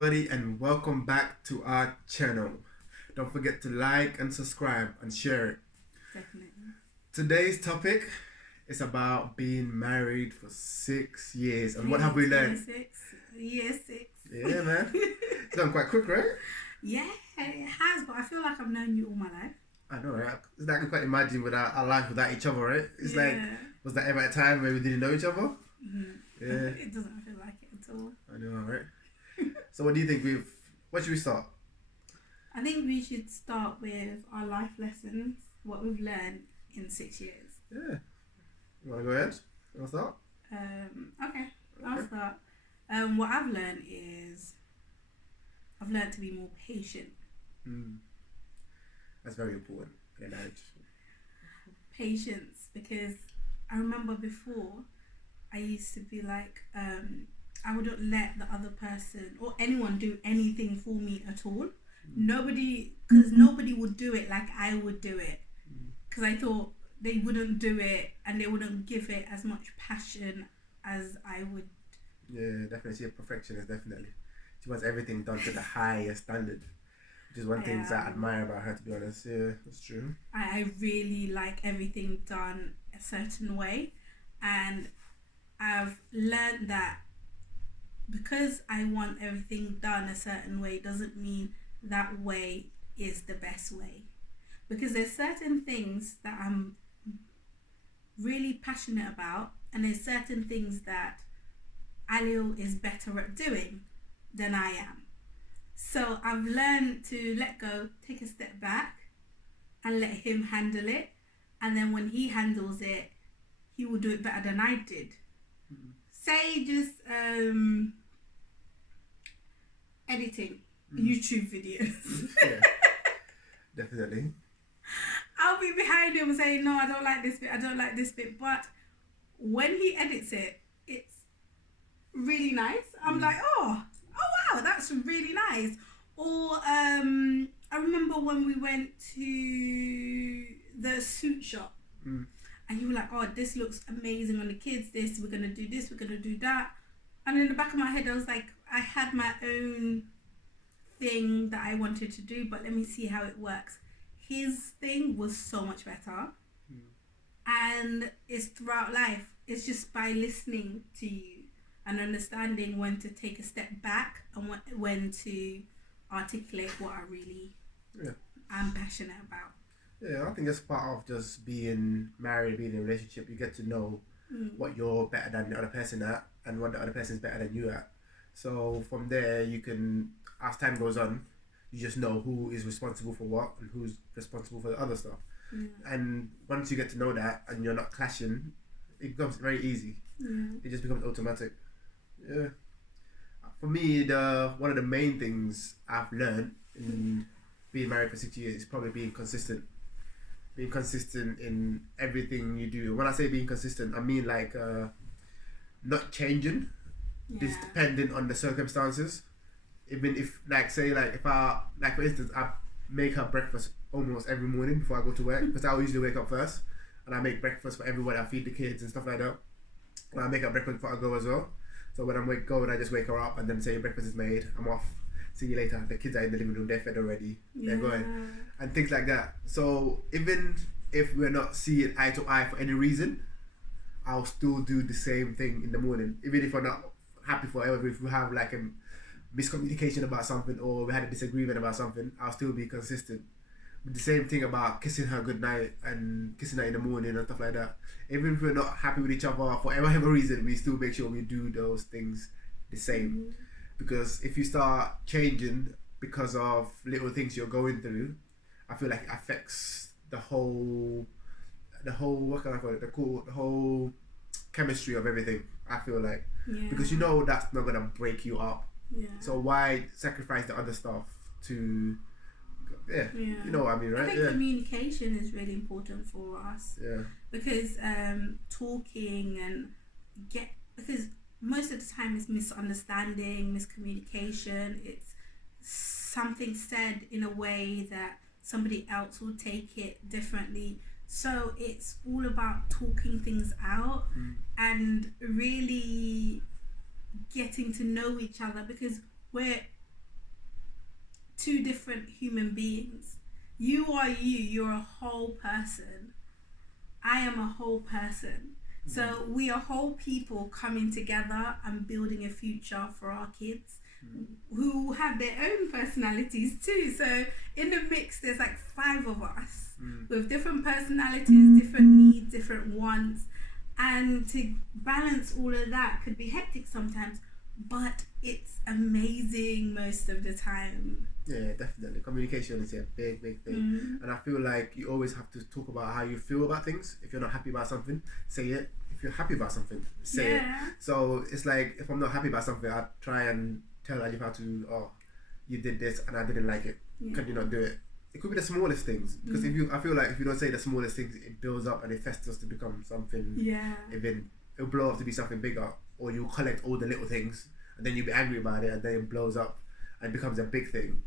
Buddy, and welcome back to our channel. Don't forget to like and subscribe and share it. Definitely. Today's topic is about being married for 6 years and what have we Year learned? six. Year six. Yeah, man. It's gone quite quick, right? Yeah, it has, but I feel like I've known you all my life. I know, right? It's like I can't imagine without our life without each other, right? It's like, Yeah. was that ever a time where we didn't know each other? Mhm. Yeah, It doesn't feel like it at all. I know, right? So, what do you think? What should we start? I think we should start with our life lessons, what we've learned in 6 years. Yeah. You want to go ahead? You want to start? Okay, I'll start. What I've learned is I've learned to be more patient. Mm. That's very important in marriage. Patience, because I remember before I used to be like, I wouldn't let the other person or anyone do anything for me at all. Because nobody would do it like I would do it. Because I thought they wouldn't do it and they wouldn't give it as much passion as I would. Yeah, definitely. She's a perfectionist, definitely. She wants everything done to the highest standard, which is one thing that I admire about her, to be honest. Yeah, that's true. I really like everything done a certain way, and I've learned that because I want everything done a certain way doesn't mean that way is the best way. Because there's certain things that I'm really passionate about, and there's certain things that Alil is better at doing than I am. So I've learned to let go, take a step back, and let him handle it. And then when he handles it, he will do it better than I did. Say just editing YouTube videos. Yeah, definitely. I'll be behind him saying, no, I don't like this bit, I don't like this bit. But when he edits it, it's really nice. I'm like, oh wow, that's really nice. Or I remember when we went to the suit shop and you were like, oh, this looks amazing on the kids, we're gonna do this, we're gonna do that. And in the back of my head I was like, I had my own thing that I wanted to do, but let me see how it works. His thing was so much better. And it's throughout life. It's just by listening to you and understanding when to take a step back and when to articulate what I really am passionate about. Yeah, I think that's part of just being married, being in a relationship. You get to know what you're better than the other person at and what the other person is better than you at. So from there, you can, as time goes on, you just know who is responsible for what and who's responsible for the other stuff. And once you get to know that and you're not clashing, it becomes very easy. It just becomes automatic. Yeah. For me, the one of the main things I've learned in being married for 6 years is probably being consistent. Being consistent in everything you do. When I say being consistent, I mean like not changing, just depending on the circumstances. Even if, like, say, like if I, like for instance, I make her breakfast almost every morning before I go to work because I usually wake up first, and I make breakfast for everyone. I feed the kids and stuff like that. And I make her breakfast before I go as well. So when I'm going, I just wake her up and then say breakfast is made. I'm off. See you later. The kids are in the living room. They're fed already. They're going and things like that. So even if we're not seeing eye to eye for any reason, I'll still do the same thing in the morning. Even if we're not happy forever, if we have like a miscommunication about something or we had a disagreement about something, I'll still be consistent. But the same thing about kissing her goodnight and kissing her in the morning and stuff like that. Even if we're not happy with each other for whatever reason, we still make sure we do those things the same. Because if you start changing because of little things you're going through, I feel like it affects the whole what can I call it? The whole chemistry of everything. I feel like because you know that's not gonna break you up. So why sacrifice the other stuff to you know what I mean, right? I think communication is really important for us. Because talking and because most of the time it's misunderstanding, miscommunication. It's something said in a way that somebody else will take it differently. So it's all about talking things out and really getting to know each other, because we're two different human beings. You are you. You're a whole person. I am a whole person. So we are whole people coming together and building a future for our kids who have their own personalities too. So in the mix, there's like 5 of us with different personalities, different needs, different wants. And to balance all of that could be hectic sometimes, but it's amazing most of the time. Yeah, definitely. Communication is a big thing. And I feel like you always have to talk about how you feel about things. If you're not happy about something, say it. If you're happy about something, say it. So it's like, if I'm not happy about something, I try and tell Alif to, oh, you did this and I didn't like it. Can you not do it? It could be the smallest things. Because I feel like if you don't say the smallest things, it builds up and it festers to become something. Even it'll blow up to be something bigger, or you collect all the little things and then you'll be angry about it, and then it blows up and becomes a big thing.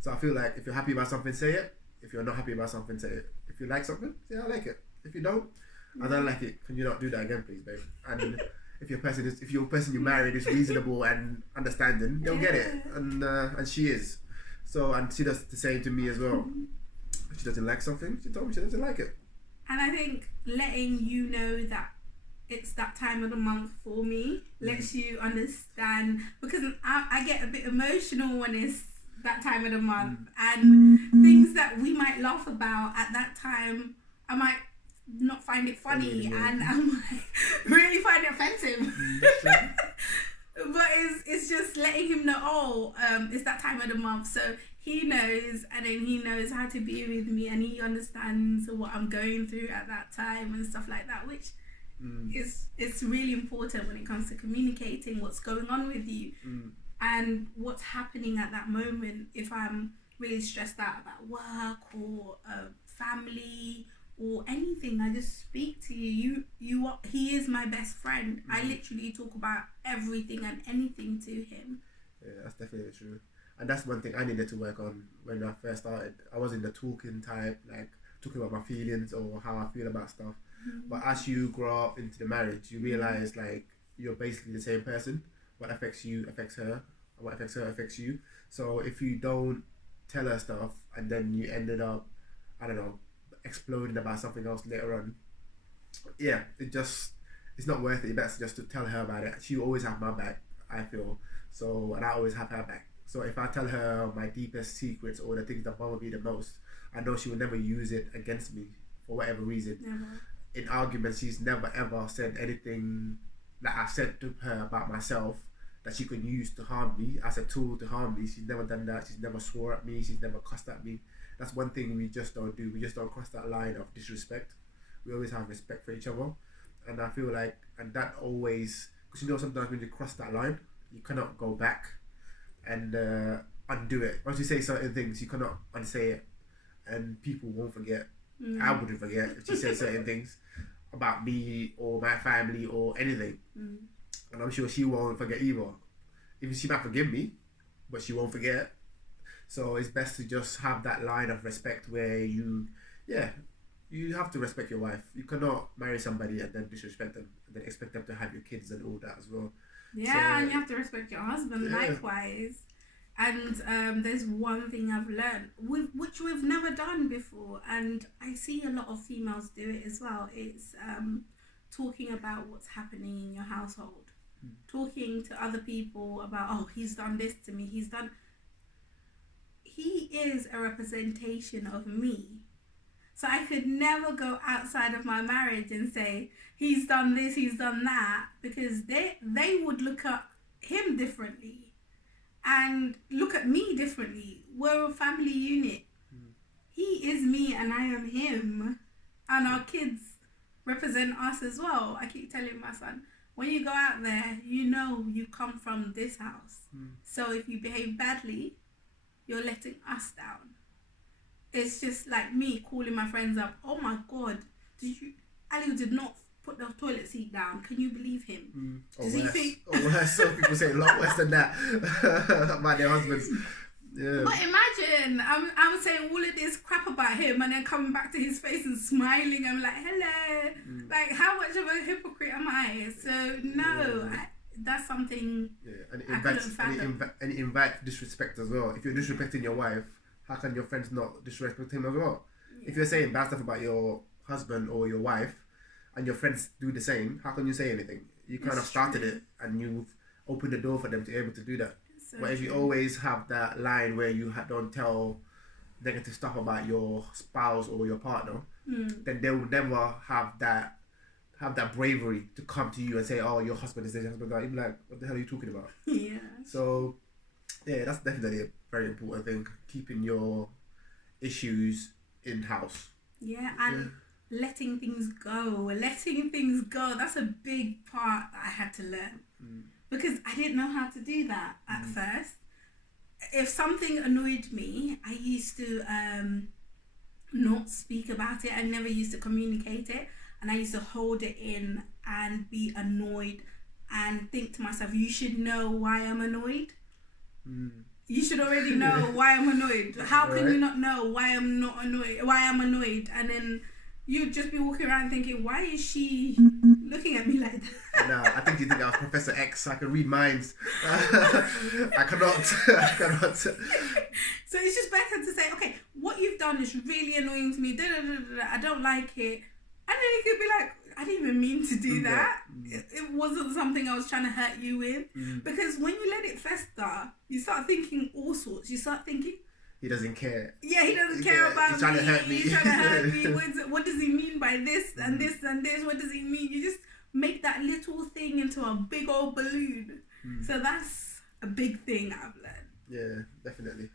So I feel like if you're happy about something, say it. If you're not happy about something, say it. If you like something, say I like it. If you don't, I don't like it. Can you not do that again, please, babe? And if your person you married is reasonable and understanding, they'll get it. And she is. So, and she does the same to me as well. If she doesn't like something, she told me she doesn't like it. And I think letting you know that it's that time of the month for me lets you understand, because I get a bit emotional when it's that time of the month, and things that we might laugh about at that time, I might not find it funny, and I might really find it offensive. But it's just letting him know, it's that time of the month, so he knows, and then he knows how to be with me, and he understands what I'm going through at that time and stuff like that, which it's really important when it comes to communicating what's going on with you and what's happening at that moment. If I'm really stressed out about work or family or anything, I just speak to you. He is my best friend. I literally talk about everything and anything to him. Yeah, that's definitely true. And that's one thing I needed to work on when I first started. I wasn't the talking type, like talking about my feelings or how I feel about stuff. But as you grow up into the marriage, you realize like you're basically the same person. What affects you affects her, and what affects her affects you. So if you don't tell her stuff and then you ended up, I don't know, exploding about something else later on, yeah, it's not worth it. That's just to tell her about it. She always have my back, I feel. So, and I always have her back. So if I tell her my deepest secrets or the things that bother me the most, I know she will never use it against me for whatever reason. Never. In arguments, she's never ever said anything that I said to her about myself that she could use to harm me, as a tool to harm me. She's never done that. She's never swore at me. She's never cussed at me. That's one thing we just don't do. We just don't cross that line of disrespect. We always have respect for each other. And I feel like, and that always, because you know sometimes when you cross that line, you cannot go back and undo it. Once you say certain things, you cannot unsay it. And people won't forget. I wouldn't forget if she said certain things about me or my family or anything. And I'm sure she won't forget either. Even she might forgive me, but she won't forget. So it's best to just have that line of respect where you have to respect your wife. You cannot marry somebody and then disrespect them and then expect them to have your kids and all that as well. Yeah, so, and you have to respect your husband likewise. And there's one thing I've learned, which we've never done before, and I see a lot of females do it as well. It's talking about what's happening in your household. Talking to other people about, oh, he's done this to me, he is a representation of me. So I could never go outside of my marriage and say, he's done this, he's done that, because they would look at him differently and look at me differently. We're a family unit. He is me and I am him. And our kids represent us as well. I keep telling my son, when you go out there, you know you come from this house. So if you behave badly, you're letting us down. It's just like me calling my friends up. Oh my God, Ali did not put the toilet seat down. Can you believe him? Does he think? Worse. Some people say a lot worse than that about their husbands. Yeah. But imagine, I'm saying all of this crap about him and then coming back to his face and smiling. I'm like, hello. Like, how much of a hypocrite am I? So, no. that's something and it I invites couldn't fathom. and it invites disrespect as well. If you're disrespecting your wife, how can your friends not disrespect him as well? If you're saying bad stuff about your husband or your wife, and your friends do the same, how can you say anything? You kind of started it, and you've opened the door for them to be able to do that. So But if you always have that line where you don't tell negative stuff about your spouse or your partner, then they will never have that bravery to come to you and say, "Oh, your husband is this, your husband that." You'd be like, "What the hell are you talking about?" Yeah. So, yeah, that's definitely a very important thing. Keeping your issues in house. Yeah, and letting things go. Letting things go. That's a big part that I had to learn. Because I didn't know how to do that at first. If something annoyed me, I used to not speak about it. I never used to communicate it. And I used to hold it in and be annoyed and think to myself, you should know why I'm annoyed. You should already know why I'm annoyed. How can you not know why I'm not annoyed? Why I'm annoyed? And then you'd just be walking around thinking, why is she looking at me like that? No, I think you think I was Professor X. I can read minds. I cannot. So it's just better to say, okay, what you've done is really annoying to me. I don't like it. And then you could be like, I didn't even mean to do that. It wasn't something I was trying to hurt you with. Because when you let it fester, you start thinking all sorts. You start thinking, he doesn't care. Yeah, he doesn't care about he's trying to hurt me. He's trying to hurt me. What does he mean by this and this and this? What does he mean? You just make that little thing into a big old balloon. So that's a big thing I've learned. Yeah, definitely.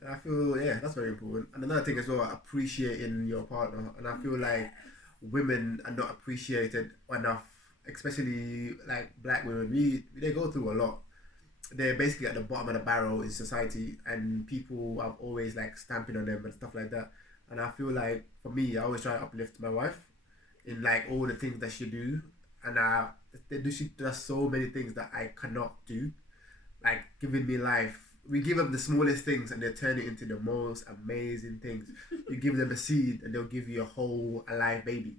And I feel, that's very important. And another thing as well, appreciating your partner. And I feel like women are not appreciated enough, especially like black women. They go through a lot. They're basically at the bottom of the barrel in society, and people are always like stamping on them and stuff like that. And I feel like for me, I always try to uplift my wife in like all the things that she do, and she does so many things that I cannot do, like giving me life. We give them the smallest things and they turn it into the most amazing things. You give them a seed and they'll give you a whole alive baby.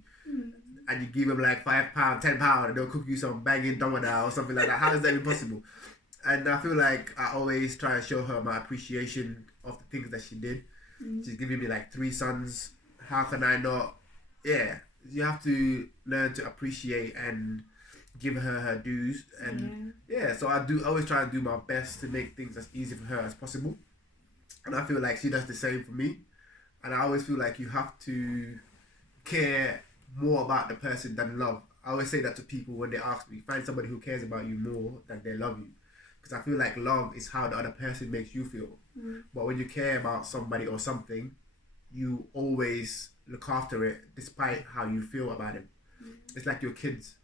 And you give them like £5, £10 and they'll cook you some banging domina or something like that. How is that even possible? And I feel like I always try to show her my appreciation of the things that she did. She's giving me like 3 sons. How can I not? Yeah, you have to learn to appreciate and give her her dues. And so I always try and do my best to make things as easy for her as possible. And I feel like she does the same for me. And I always feel like you have to care more about the person than love. I always say that to people when they ask me, find somebody who cares about you more than they love you. Because I feel like love is how the other person makes you feel. But when you care about somebody or something, you always look after it despite how you feel about it. It's like your kids.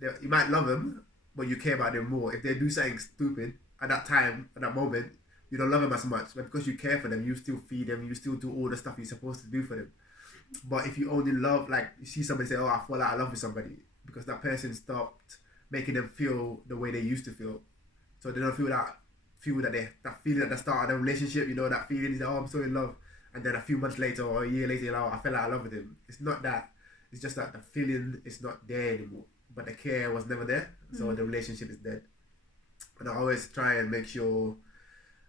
You might love them, but you care about them more. If they do something stupid at that time, at that moment, you don't love them as much. But because you care for them, you still feed them, you still do all the stuff you're supposed to do for them. But if you only love, like you see somebody say, "Oh, I fall out of love with somebody," because that person stopped making them feel the way they used to feel, so they don't feel that feeling at the start of the relationship. You know, that feeling is, "Oh, I'm so in love," and then a few months later or a year later, you're like, "Oh, I fell out of love with him." It's not that. It's just that the feeling is not there anymore. But the care was never there, so the relationship is dead. And I always try and make sure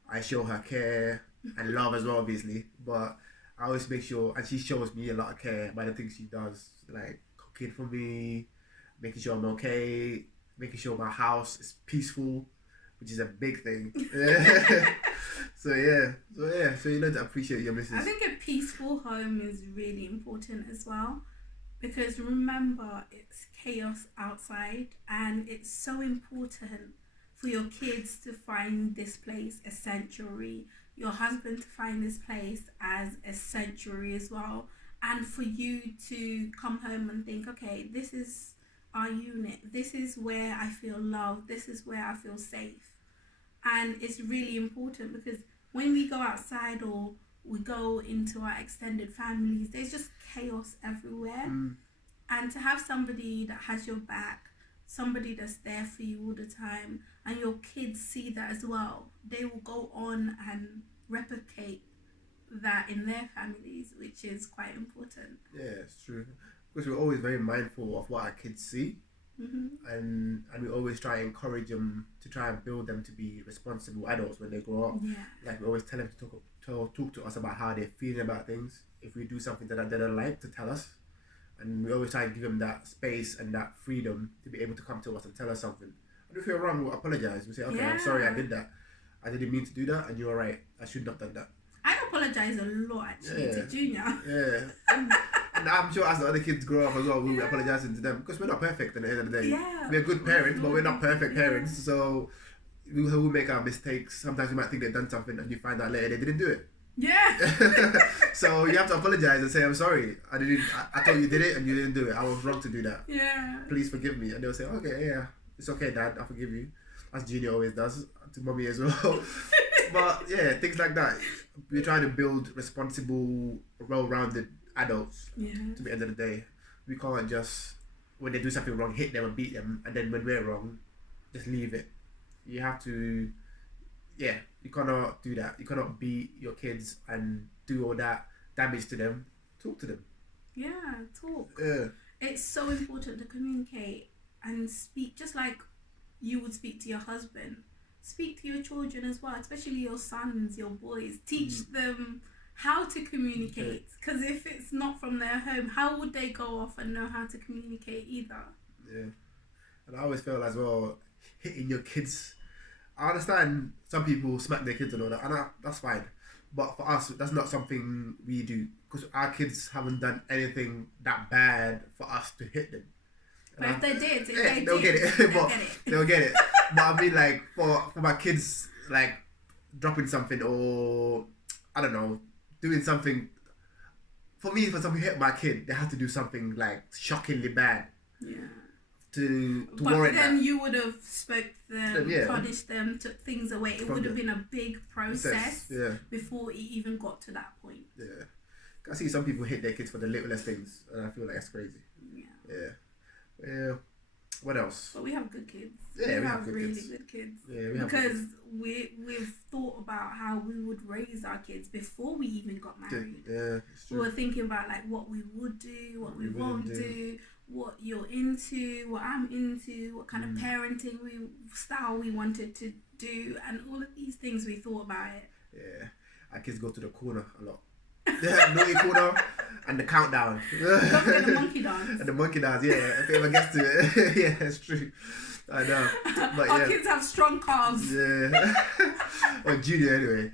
I show her care and love as well, obviously. But I always make sure, and she shows me a lot of care by the things she does, like cooking for me, making sure I'm okay, making sure my house is peaceful, which is a big thing. So you learn to appreciate your missus. I think a peaceful home is really important as well. Because remember, it's chaos outside, and it's so important for your kids to find this place a sanctuary, your husband to find this place as a sanctuary as well, and for you to come home and think, okay, this is our unit, this is where I feel loved, this is where I feel safe. And it's really important because when we go outside or we go into our extended families, there's just chaos everywhere. And to have somebody that has your back, somebody that's there for you all the time, and your kids see that as well, they will go on and replicate that in their families, which is quite important. Yeah, it's true. Because we're always very mindful of what our kids see. and we always try and encourage them to try and build them to be responsible adults when they grow up. Yeah. Like we always tell them to talk to us about how they're feeling about things. If we do something that they don't like, to tell us. And we always try and give them that space and that freedom to be able to come to us and tell us something. And if we're wrong, we'll apologize. We say, okay, I'm sorry I did that. I didn't mean to do that, and you're right. I shouldn't have done that. I apologize a lot actually to Junior. Yeah. And I'm sure as the other kids grow up as well, we'll be apologizing to them because we're not perfect at the end of the day. Yeah. We're good parents, but we're not perfect parents. So we will make our mistakes. Sometimes we might think they've done something and you find out later they didn't do it. Yeah. So you have to apologize and say, I'm sorry. I thought you did it and you didn't do it. I was wrong to do that. Yeah. Please forgive me. And they'll say, okay, yeah, it's okay, Dad, I forgive you. As Junior always does to Mommy as well. But yeah, things like that. We're trying to build responsible, well-rounded adults. Yeah. To the end of the day, we can't just, when they do something wrong, hit them and beat them, and then when we're wrong, just leave it. You have to, you cannot do that. You cannot beat your kids and do all that damage to them. Talk to them. Yeah, talk. Yeah. It's so important to communicate and speak, just like you would speak to your husband. Speak to your children as well, especially your sons, your boys. Teach them how to communicate. Because if it's not from their home, how would they go off and know how to communicate either? Yeah. And I always feel as well, hitting your kids. I understand some people smack their kids and all that, and that's fine. But for us, that's not something we do. Because our kids haven't done anything that bad for us to hit them. But if they did, they'll get it. They'll get it. But I mean, like, for my kids, like, dropping something or, I don't know, doing something. For me, for something to hit my kid, they have to do something, like, shockingly bad. Yeah. To but warrant then that. You would have spoke to them, punished them, took things away. It would have been a big process before it even got to that point. Yeah. I see some people hit their kids for the littlest things, and I feel like that's crazy. Yeah. What else? But we have good kids. Yeah, we have really good kids. Yeah, because we've thought about how we would raise our kids before we even got married. Yeah, it's true. We were thinking about like what we would do, what we won't do, what you're into, what I'm into, what kind of parenting style we wanted to do, and all of these things we thought about it. Yeah, our kids go to the corner a lot. Naughty corner and the countdown. Don't forget the monkey dance. And the monkey dance, yeah. If it ever gets to it, yeah, it's true. I know. But our kids have strong calves. Yeah. Or Junior anyway.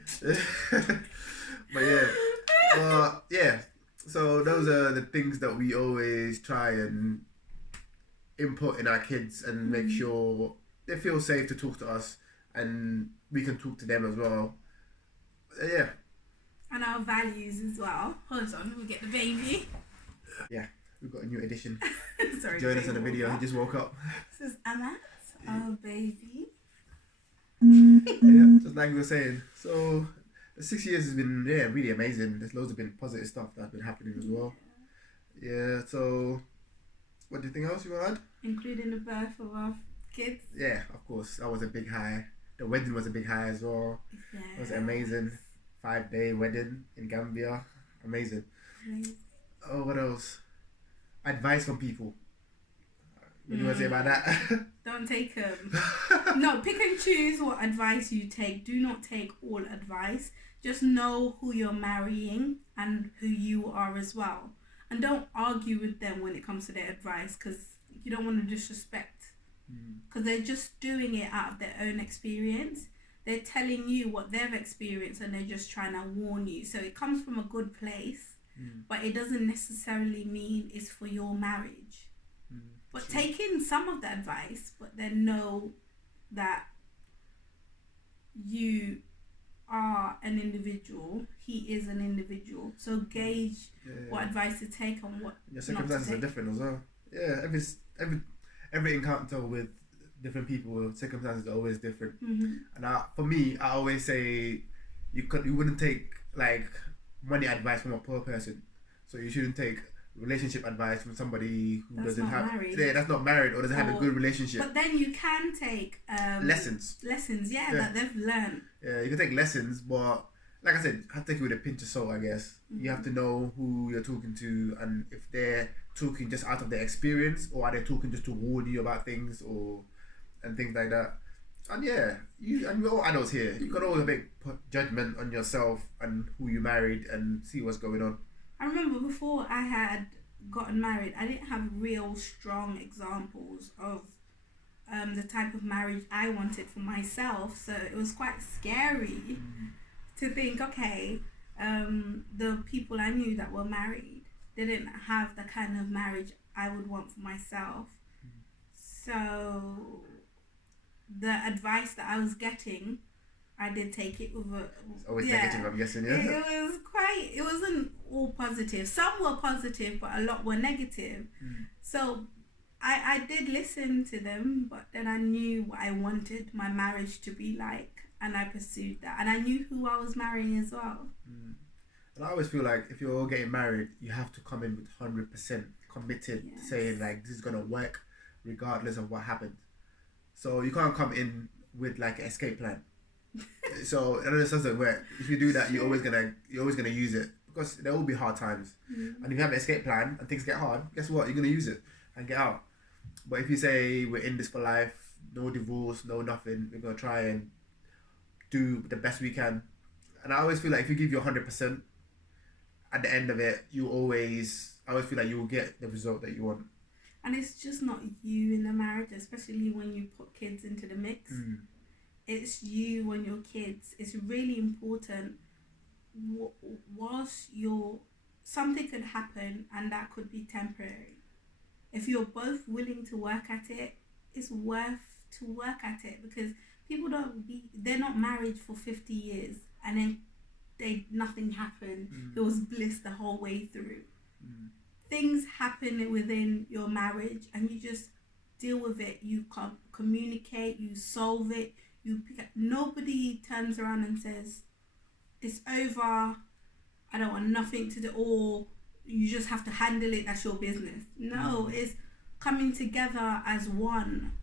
But yeah. So those are the things that we always try and input in our kids and make sure they feel safe to talk to us and we can talk to them as well. Yeah. And our values as well. Hold on, we'll get the baby. Yeah, we've got a new addition. Sorry. Join us on the video. He just woke up. This is Amat, our baby. Yeah, just like we were saying. So the 6 years has been really amazing. There's loads of positive stuff that's been happening as well. Yeah. So, what do you think else you want to add? Including the birth of our kids. Yeah, of course. That was a big high. The wedding was a big high as well. Yeah. It was amazing. 5-day wedding in Gambia. Amazing. Oh, what else? Advice from people. What do you want to say about that? Don't take them. No, pick and choose what advice you take. Do not take all advice. Just know who you're marrying and who you are as well. And don't argue with them when it comes to their advice, because you don't want to disrespect. Because they're just doing it out of their own experience. They're telling you what they've experienced and they're just trying to warn you. So it comes from a good place, but it doesn't necessarily mean it's for your marriage. But take in some of the advice, but then know that you are an individual. He is an individual. So gauge what advice to take and what your circumstances are different as well. Yeah, every encounter with different people, circumstances are always different. And for me, I always say you wouldn't take like money advice from a poor person. So you shouldn't take relationship advice from somebody who that's not married or doesn't have a good relationship. But then you can take lessons that they've learned. Yeah, you can take lessons, but like I said, have to take it with a pinch of salt, I guess. You have to know who you're talking to, and if they're talking just out of their experience, or are they talking just to warn you about things or and things like that? And yeah, we're all adults here. You can always make judgment on yourself and who you married and see what's going on. I remember before I had gotten married, I didn't have real strong examples of the type of marriage I wanted for myself. So it was quite scary to think, okay, the people I knew that were married didn't have the kind of marriage I would want for myself. So the advice that I was getting, I did take it with it's always negative, I'm guessing, yeah? It wasn't all positive. Some were positive, but a lot were negative. So I did listen to them, but then I knew what I wanted my marriage to be like, and I pursued that. And I knew who I was marrying as well. And I always feel like if you're getting married, you have to come in with 100% committed, saying like, this is going to work regardless of what happens. So you can't come in with like an escape plan. So it just doesn't work. If you do that, you're always gonna use it, because there will be hard times. And if you have an escape plan and things get hard, guess what? You're gonna use it and get out. But if you say we're in this for life, no divorce, no nothing, we're gonna try and do the best we can. And I always feel like if you give your 100%, at the end of it, I always feel like you will get the result that you want. And it's just not you in the marriage, especially when you put kids into the mix. It's you and your kids. It's really important. Whilst something could happen and that could be temporary. If you're both willing to work at it, it's worth to work at it, because people they're not married for 50 years and then nothing happened. It was bliss the whole way through. Things happen within your marriage and you just deal with it. You communicate, you solve it. Nobody turns around and says, it's over, I don't want nothing to do, or you just have to handle it, that's your business. No, it's coming together as one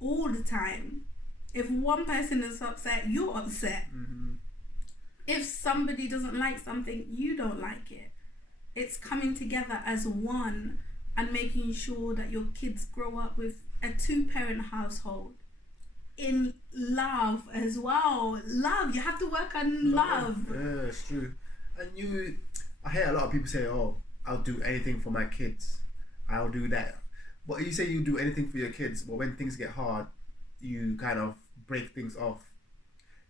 all the time. If one person is upset, you're upset. If somebody doesn't like something, you don't like it. It's coming together as one and making sure that your kids grow up with a 2-parent household in love as well. Love, you have to work on love. Yeah, it's true. And I hear a lot of people say, oh, I'll do anything for my kids, I'll do that. But you say you do anything for your kids, but when things get hard, you kind of break things off.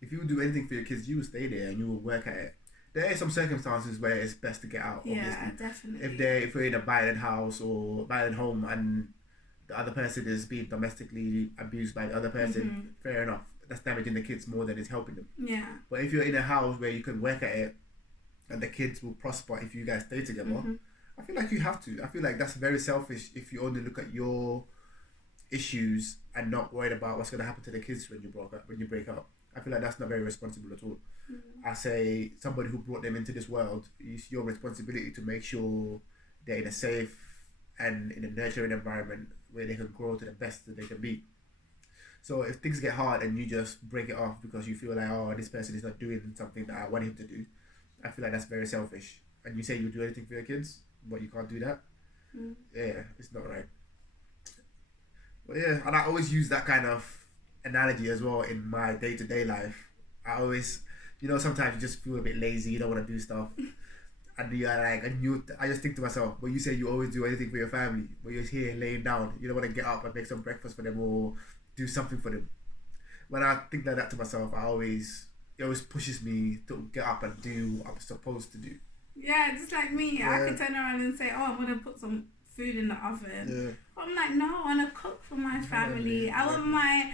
If you do anything for your kids, you will stay there and you will work at it. There are some circumstances where it's best to get out, obviously. Yeah, definitely. If you're in a violent house or violent home and the other person is being domestically abused by the other person, fair enough. That's damaging the kids more than it's helping them. Yeah. But if you're in a house where you can work at it and the kids will prosper if you guys stay together, I feel like you have to. I feel like that's very selfish if you only look at your issues and not worried about what's going to happen to the kids when you break up. I feel like that's not very responsible at all. I say somebody who brought them into this world, it's your responsibility to make sure they're in a safe and in a nurturing environment where they can grow to the best that they can be. So if things get hard and you just break it off because you feel like, oh, this person is not doing something that I want him to do, I feel like that's very selfish. And you say you do anything for your kids, but you can't do that. Yeah, it's not right. But yeah, and I always use that kind of analogy as well in my day-to-day life. I always, sometimes you just feel a bit lazy, you don't want to do stuff. And you're like, I just think to myself, well, you say you always do anything for your family, but you're here laying down, you don't want to get up and make some breakfast for them or do something for them. When I think like that to myself, it always pushes me to get up and do what I'm supposed to do. Yeah, just like me. Yeah. I could turn around and say, oh, I'm going to put some food in the oven. Yeah. But I'm like, no, I want to cook for my family. I want my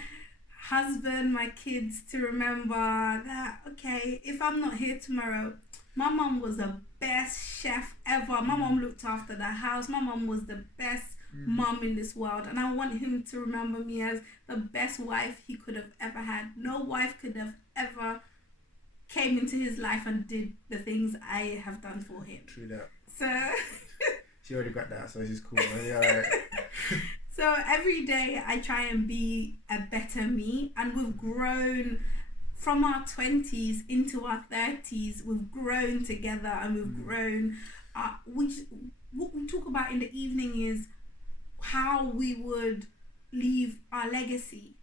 husband, my kids to remember that, okay, if I'm not here tomorrow, my mum was the best chef ever. My mum looked after the house. My mum was the best mum in this world. And I want him to remember me as the best wife he could have ever had. No wife could have ever came into his life and did the things I have done for him. True that. So she already got that, so she's cool. Yeah, right. So every day I try and be a better me, and we've grown from our 20s into our 30s. We've grown together and we've grown. what we talk about in the evening is how we would leave our legacy,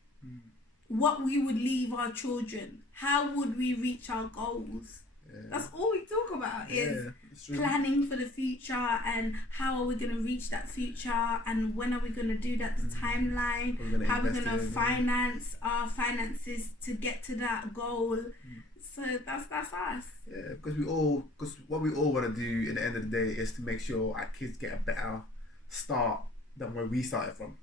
what we would leave our children, how would we reach our goals. That's all we talk about is planning for the future and how are we going to reach that future and when are we going to do that, the timeline, how we're going to finance our finances to get to that goal. So that's us. Yeah, because what we all want to do in the end of the day is to make sure our kids get a better start than where we started from.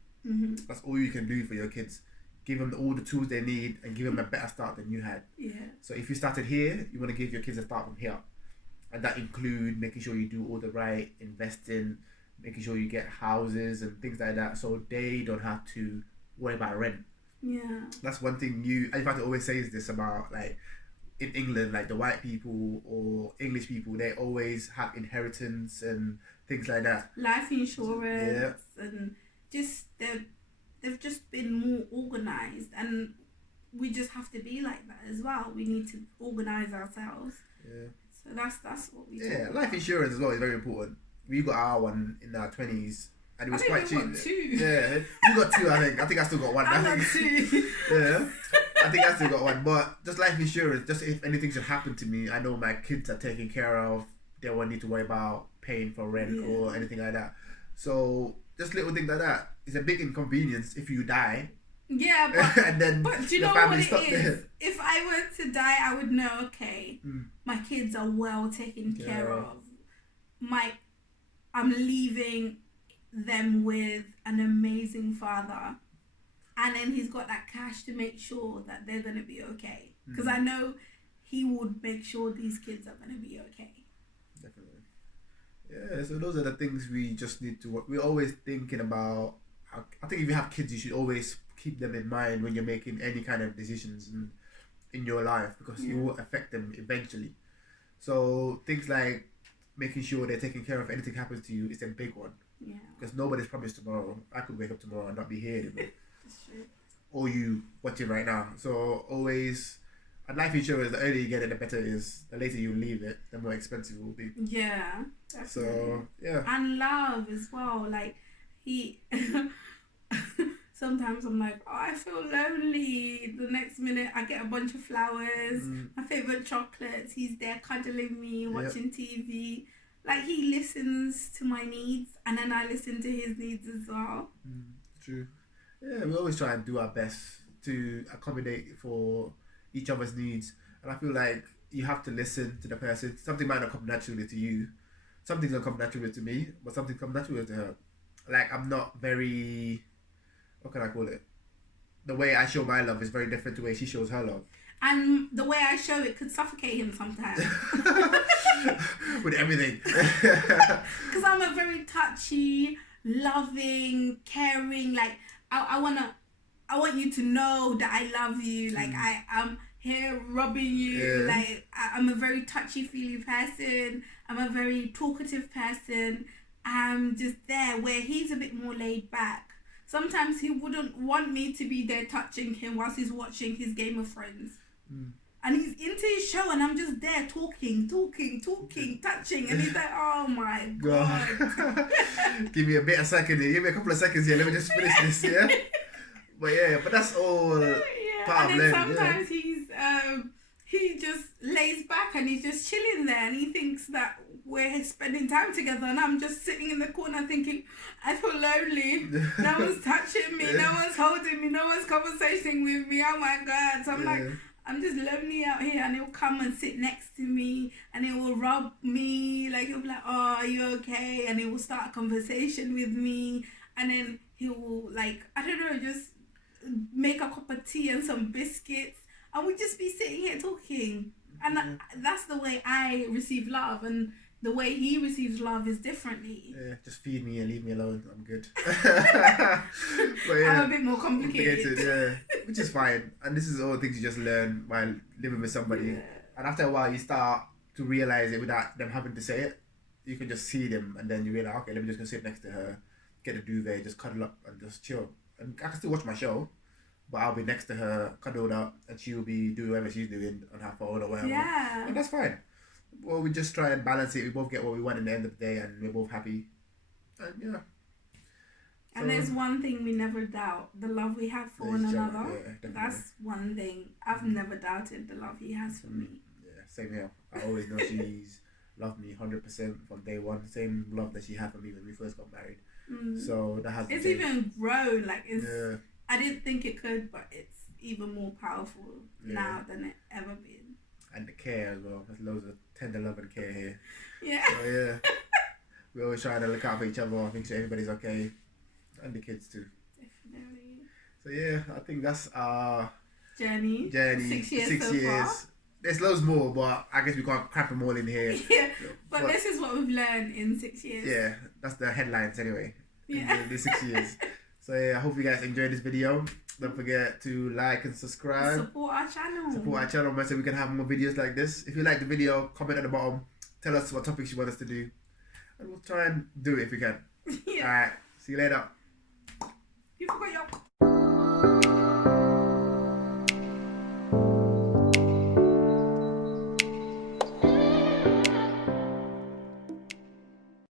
That's all you can do for your kids. Give them all the tools they need and give them a better start than you had. Yeah. So if you started here, you want to give your kids a start from here. And that include making sure you do all the right investing, making sure you get houses and things like that so they don't have to worry about rent. Yeah. That's one thing in fact I always say is this about like in England, like the white people or English people, they always have inheritance and things like that. Life insurance and just they've just been more organised, and we just have to be like that as well. We need to organise ourselves. Yeah. So that's what we do. Yeah, life insurance as well is very important. We got our one in our 20s and it was quite cheap. Got two. Yeah, you got two, I think. I think I still got one. I got two. Yeah, I think I still got one. But just life insurance, just if anything should happen to me, I know my kids are taken care of. They won't need to worry about paying for rent or anything like that. So just little things like that. It's a big inconvenience if you die. Yeah, but, and then but do you know what it is? If I were to die, I would know, okay, my kids are well taken care of. I'm leaving them with an amazing father. And then he's got that cash to make sure that they're going to be okay. Because I know he would make sure these kids are going to be okay. Definitely. Yeah, so those are the things we just need to work. We're always thinking about, I think if you have kids, you should always keep them in mind when you're making any kind of decisions in your life, because it will affect them eventually. So things like making sure they're taken care of, anything happens to you, is a big one. Yeah. Because nobody's promised tomorrow. I could wake up tomorrow and not be here anymore. That's true. Or you watching right now. So always, and life insurance, the earlier you get it, the better it is. The later you leave it, the more expensive it will be. Yeah. Definitely. So, yeah. And love as well. Like, sometimes I'm like, oh, I feel lonely. The next minute, I get a bunch of flowers, my favourite chocolates. He's there cuddling me, watching TV. Like, he listens to my needs, and then I listen to his needs as well. True. Yeah, we always try and do our best to accommodate for each other's needs. And I feel like you have to listen to the person. Something might not come naturally to you. Something's not come naturally to me, but something comes naturally to her. Like, I'm not very... What can I call it? The way I show my love is very different to the way she shows her love. And the way I show it could suffocate him sometimes. With everything. Because I'm a very touchy, loving, caring, like, I want you to know that I love you. Like, I'm here rubbing you. Like, I'm a very touchy-feely person. I'm a very talkative person. I'm just there, where he's a bit more laid back. Sometimes he wouldn't want me to be there touching him whilst he's watching his Game of Thrones. And he's into his show and I'm just there talking, touching. And he's like, oh my God. Give me a second here. Give me a couple of seconds here. Let me just finish this, yeah? But that's all part of learning. Sometimes he just lays back and he's just chilling there and he thinks that we're spending time together, and I'm just sitting in the corner thinking, I feel lonely. No one's touching me, no one's holding me, no one's conversating with me. Oh my God. So I'm like, I'm just lonely out here, and he'll come and sit next to me and he will rub me, like he'll be like, oh, are you okay? And he will start a conversation with me, and then he will, like, I don't know, just make a cup of tea and some biscuits, and we'd just be sitting here talking. And that's the way I receive love, and the way he receives love is differently. Yeah, just feed me and leave me alone. I'm good. I'm a bit more complicated. Which is fine. And this is all things you just learn while living with somebody. Yeah. And after a while, you start to realize it without them having to say it. You can just see them, and then you realize, okay, let me just go sit next to her, get a duvet, just cuddle up and just chill. And I can still watch my show, but I'll be next to her, cuddled up, and she'll be doing whatever she's doing on her phone or whatever. Yeah. And that's fine. Well, we just try and balance it. We both get what we want in the end of the day, and we're both happy. And yeah. And there's one thing we never doubt: the love we have for one another. Yeah, that's one thing I've never doubted, the love he has for me. Yeah, same here. I always know she's loved me 100% from day one. Same love that she had for me when we first got married. So that has. It's changed. even grown. Like I didn't think it could, but it's even more powerful now than it ever been. And the care as well. There's loads of tender love and care here. Yeah. So yeah, we're always trying to look out for each other, make sure everybody's okay, and the kids too. Definitely. So yeah, I think that's our journey. 6 years. 6 years. Far. There's loads more, but I guess we can't crap them all in here. Yeah, but this is what we've learned in 6 years. Yeah, that's the headlines anyway. Yeah. In the 6 years. So yeah, I hope you guys enjoyed this video. Don't forget to like and subscribe. Support our channel. So we can have more videos like this. If you like the video, comment at the bottom. Tell us what topics you want us to do. And we'll try and do it if we can. Yeah. Alright, see you later. You forgot your...